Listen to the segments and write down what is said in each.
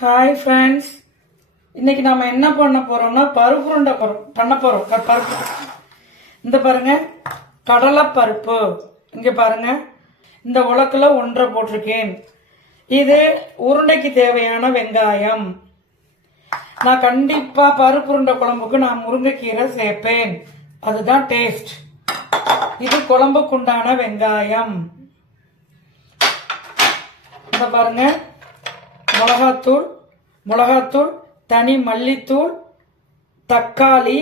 Hi friends, இன்னைக்கு நாம என்ன பண்ண போறோம்னா பருப்பு உருண்டை பண்ண போறோம். பருப்பு இந்த பாருங்க, கடலை பருப்பு. இங்க பாருங்க, இந்த உலக்குல 1.5 போட்டிருக்கேன். இது உருண்டைக்கு தேவையான வெங்காயம். நான் கண்டிப்பா பருப்பு உருண்டை குழம்புக்கு நான் முருங்கைக்கீரை சேர்ப்பேன், அதுதான் டேஸ்ட். இது குழம்புக்கு உண்டான வெங்காயம். இந்த பாருங்க, மிளகாத்தூள், தனி மல்லித்தூள், தக்காளி,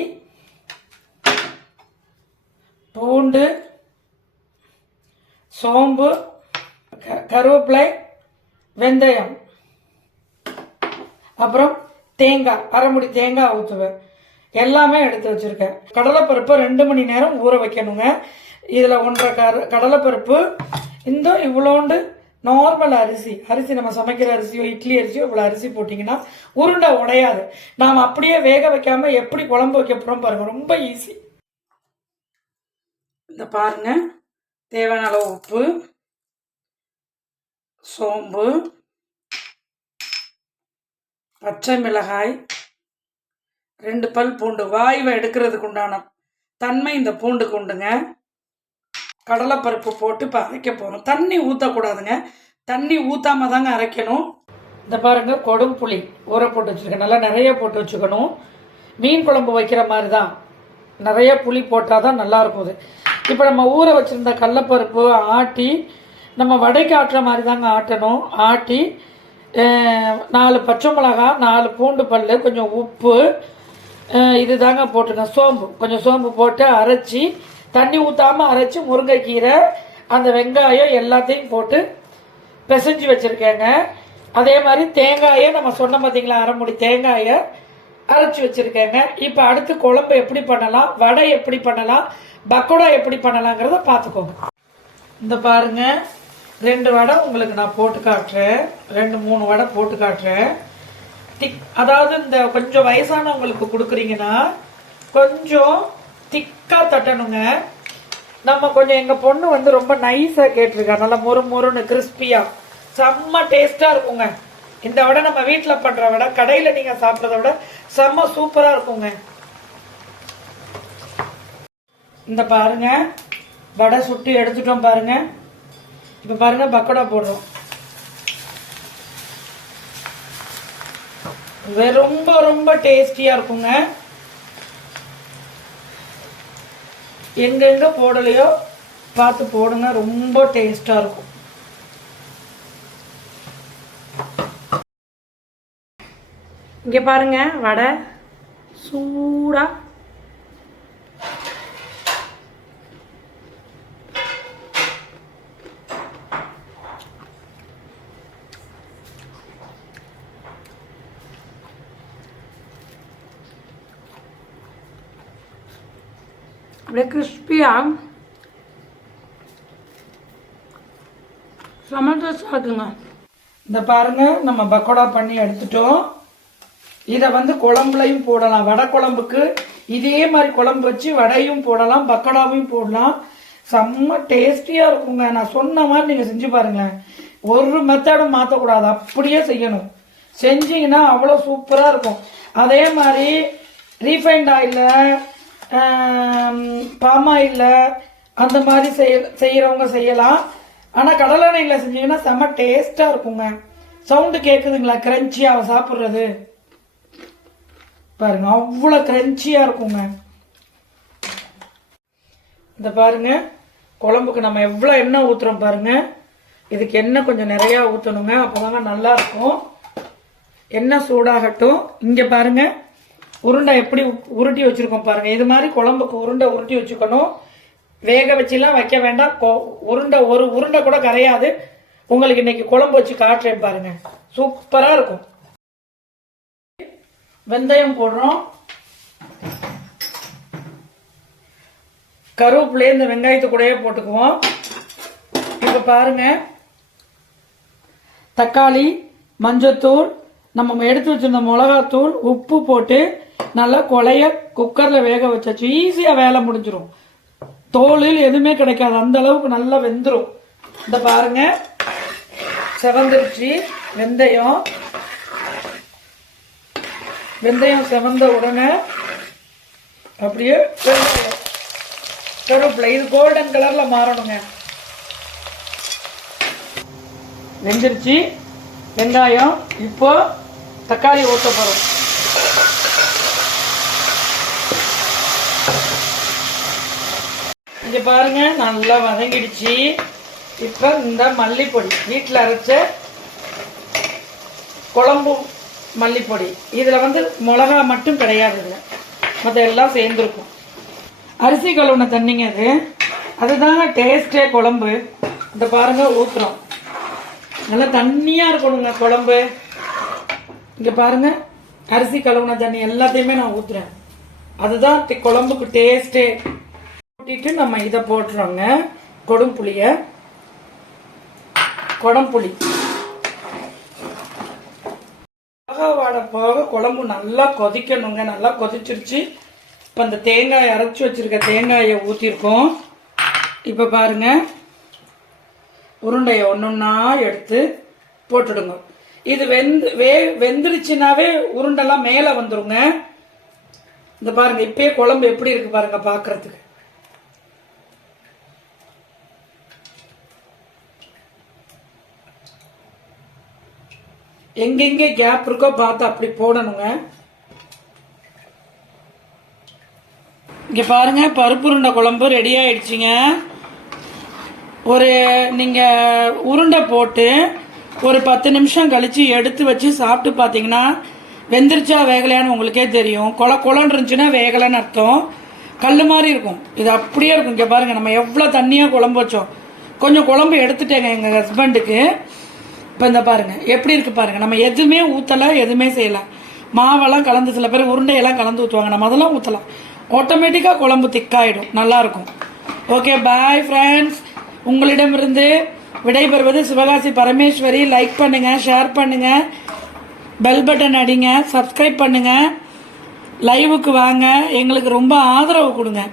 பூண்டு, சோம்பு, கருவேப்பிலை, வெந்தயம், அப்புறம் தேங்காய், அரைமுடி தேங்காய் ஊற்றுவேன். எல்லாமே எடுத்து வச்சிருக்கேன். கடலைப்பருப்பு 2 மணி நேரம் ஊற வைக்கணுங்க. இதில் 1.5 கடலைப்பருப்பு, இந்த இவ்வளோண்டு நார்மல் அரிசி நம்ம சமைக்கிற அரிசியோ இட்லி அரிசியோ இவ்வளோ அரிசி போட்டிங்கன்னா உருண்டை உடையாது. நாம் அப்படியே வேக வைக்காம எப்படி குழம்பு வைக்க போகிறோம் பாருங்க, ரொம்ப ஈஸி. இந்த பாருங்க, தேவையான அளவு உப்பு, சோம்பு, பச்சை மிளகாய், 2 பல் பூண்டு. வாய்வை எடுக்கிறதுக்கு உண்டான தன்மை இந்த பூண்டுக்கு உண்டுங்க. கடலைப்பருப்பு போட்டு இப்போ அரைக்க போகிறோம். தண்ணி ஊற்றக்கூடாதுங்க, தண்ணி ஊற்றாம தாங்க அரைக்கணும். இந்த பாருங்க, கொடும் புளி ஊற போட்டு வச்சுருக்கேன். நல்லா நிறைய போட்டு வச்சுக்கணும். மீன் குழம்பு வைக்கிற மாதிரி தான் நிறைய புளி போட்டால் தான் நல்லாயிருக்கும். அது இப்போ நம்ம ஊற வச்சுருந்த கடலைப்பருப்பு ஆட்டி நம்ம வடைக்கு ஆட்டுற மாதிரி தாங்க ஆட்டணும். ஆட்டி 4 பச்சை மிளகா, 4 பூண்டு பல், கொஞ்சம் உப்பு, இது தாங்க போட்டுருக்கேன். சோம்பு, கொஞ்சம் சோம்பு போட்டு அரைச்சி, தண்ணி ஊற்றாமல் அரைச்சி, முருங்கைக்கீரை, அந்த வெங்காயம் எல்லாத்தையும் போட்டு பிசைஞ்சு வச்சுருக்கேங்க. அதே மாதிரி தேங்காயை நம்ம சொன்ன பார்த்தீங்களா, அரைமுடி தேங்காயை அரைச்சி வச்சுருக்கேங்க. இப்போ அடுத்து குழம்பு எப்படி பண்ணலாம், வடை எப்படி பண்ணலாம், பக்கோடா எப்படி பண்ணலாங்கிறத பார்த்துக்கோங்க. இந்த பாருங்க, 2 வடை உங்களுக்கு நான் போட்டு காட்டுறேன். 2-3 வடை போட்டு காட்டுறேன். அதாவது இந்த கொஞ்சம் வயசானவங்களுக்கு கொடுக்குறீங்கன்னா கொஞ்சம் திக்காக தட்டணுங்க. நம்ம கொஞ்சம் எங்கள் பொண்ணு வந்து ரொம்ப நைஸாக கேட்டிருக்கா, நல்லா முறுமுறுன்னு கிறிஸ்பியாக செம்ம டேஸ்ட்டாக இருக்குங்க. இந்த வடை நம்ம வீட்டில் பண்ணுற வடை, கடையில் நீங்கள் சாப்பிட்றத விட செம்ம சூப்பராக இருக்குங்க. இந்த பாருங்க, வடை சுட்டு எடுத்துட்டோம் பாருங்க. இப்போ பாருங்க, பக்கோடா போடுறோம். ரொம்ப ரொம்ப டேஸ்டியாக இருக்குங்க. எங்கெங்க போடலையோ பார்த்து போடுங்க, ரொம்ப டேஸ்டா இருக்கும். இங்க பாருங்க, வடை சூடா அப்படியே கிறிஸ்பியாக செம்ம டேஸ்டாக இருக்குங்க. இந்த பாருங்க, நம்ம பக்கோடா பண்ணி எடுத்துட்டோம். இதை வந்து குழம்புலையும் போடலாம். வடை குழம்புக்கு இதே மாதிரி குழம்பு வச்சு வடையும் போடலாம், பக்கோடாவையும் போடலாம். செம்ம டேஸ்டியாக இருக்குங்க. நான் சொன்ன மாதிரி நீங்கள் செஞ்சு பாருங்களேன். ஒரு மெத்தடும் மாற்றக்கூடாது, அப்படியே செய்யணும். செஞ்சீங்கன்னா அவ்வளோ சூப்பராக இருக்கும். அதே மாதிரி ரீஃபைண்ட் ஆயிலில், பாமாயில் அந்த மாதிரி செய்யறவங்க செய்யலாம். ஆனால் கடலெண்ணெயில் செஞ்சீங்கன்னா செம்ம டேஸ்டாக இருக்குங்க. சவுண்டு கேட்குதுங்களா, கிரன்ச்சியாக சாப்பிட்றது பாருங்க, அவ்வளோ கிரன்ச்சியாக இருக்குங்க. இந்த பாருங்க, குழம்புக்கு நம்ம எவ்வளோ எண்ணெய் ஊற்றுறோம் பாருங்க. இதுக்கு எண்ணெய் கொஞ்சம் நிறையா ஊற்றணுங்க, அப்போதாங்க நல்லா இருக்கும். எண்ணெய் சூடாகட்டும். இங்கே பாருங்க, உருண்டை எப்படி உருட்டி வச்சிருக்கோம் பாருங்க. இது மாதிரி குழம்புக்கு உருண்டை உருட்டி வச்சுக்கணும். வேக வச்சுலாம் வைக்க வேண்டாம். உருண்டை ஒரு உருண்டை கூட கரையாது. உங்களுக்கு இன்னைக்கு குழம்பு வச்சு காட்டுறேன் பாருங்க, சூப்பரா இருக்கும். வெந்தயம் போடுறோம், கருவேப்பிலையே இந்த வெங்காயத்தை கூடயே போட்டுக்குவோம். இப்ப பாருங்க, தக்காளி, மஞ்சத்தூள், நம்ம எடுத்து வச்சிருந்த மிளகாத்தூள், உப்பு போட்டு நல்லா கொலைய குக்கரில் வேக வச்சாச்சு. ஈஸியாக வேலை முடிஞ்சிடும். தோலில் எதுவுமே கிடைக்காது, அந்த அளவுக்கு நல்லா வெந்துடும். இந்த பாருங்க, செவந்திருச்சு வெந்தயம். வெந்தயம் செவந்த உடனே அப்படியே வெங்காயம் கருவேப்பிலை இது கோல்டன் கலர்ல மாறணுங்க. வெந்துருச்சு வெங்காயம். இப்போ தக்காளி ஊற்ற போறோம். இங்க பாருங்க நல்லா வதங்கிடுச்சு. இப்போ இந்த மல்லிப்பொடி வீட்டில் அரைச்ச குழம்பு மல்லிப்பொடி, இதில் வந்து மிளகா மட்டும் கிடையாதுங்க, மற்ற எல்லாம் சேர்ந்துருக்கும். அரிசி கழுவுன தண்ணிங்க அது, அதுதாங்க டேஸ்டே குழம்பு. இந்த பாருங்க ஊற்றுறோம். நல்லா தண்ணியாக இருக்கணுங்க குழம்பு. இங்கே பாருங்க அரிசி கழுவுன தண்ணி எல்லாத்தையுமே நான் ஊற்றுறேன். அதுதான் குழம்புக்கு டேஸ்டே. ஊற்றிட்டு நம்ம இதை போட்டுறோங்க. கொடம்புளி வாடை போக குழம்பு நல்லா கொதிக்கணுங்க. நல்லா கொதிச்சிருச்சு. இப்போ அந்த தேங்காயை அரைச்சி வச்சிருக்க தேங்காயை ஊற்றிருக்கோம். இப்போ பாருங்க உருண்டையை ஒன்னொன்னா எடுத்து போட்டுடுங்க. இது வெந்துருச்சுனாவே உருண்டெல்லாம் மேலே வந்துருங்க. இந்த பாருங்க இப்பயே குழம்பு எப்படி இருக்கு பாருங்க பார்க்கறதுக்கு. எங்கெங்கே கேப் இருக்கோ பார்த்து அப்படி போடணுங்க. இங்க பாருங்க பருப்பு உருண்டை குழம்பு ரெடி ஆயிடுச்சுங்க. நீங்க உருண்டை போட்டு ஒரு 10 நிமிஷம் கழிச்சு எடுத்து வச்சு சாப்பிட்டு பார்த்தீங்கன்னா வெந்திருச்சா வேகலையான்னு உங்களுக்கே தெரியும். கொலன்னு இருந்துச்சுன்னா வேகலைன்னு அர்த்தம். கல் மாதிரி இருக்கும். இது அப்படியே இருக்கும். இங்க பாருங்க நம்ம எவ்வளவு தண்ணியா குழம்பு வச்சோம். கொஞ்சம் குழம்பு எடுத்துட்டேங்க எங்க ஹஸ்பண்டுக்கு. இப்போ இந்த பாருங்க எப்படி இருக்கு பாருங்க. நம்ம எதுவுமே ஊற்றலை, எதுவுமே செய்யலாம். மாவெல்லாம் கலந்து சில பேர் உருண்டையெல்லாம் கலந்து ஊற்றுவாங்க. நம்ம அதெல்லாம் ஊற்றலாம். ஆட்டோமேட்டிக்காக குழம்பு திக்காயிடும். நல்லாயிருக்கும். Okay bye friends. உங்களிடமிருந்து விடைபெறுவது சிவகாசி பரமேஸ்வரி. லைக் பண்ணுங்க, ஷேர் பண்ணுங்க, பெல் பட்டன் அடிங்க, சப்ஸ்கிரைப் பண்ணுங்க, லைவுக்கு வாங்க, எங்களுக்கு ரொம்ப ஆதரவு கொடுங்க.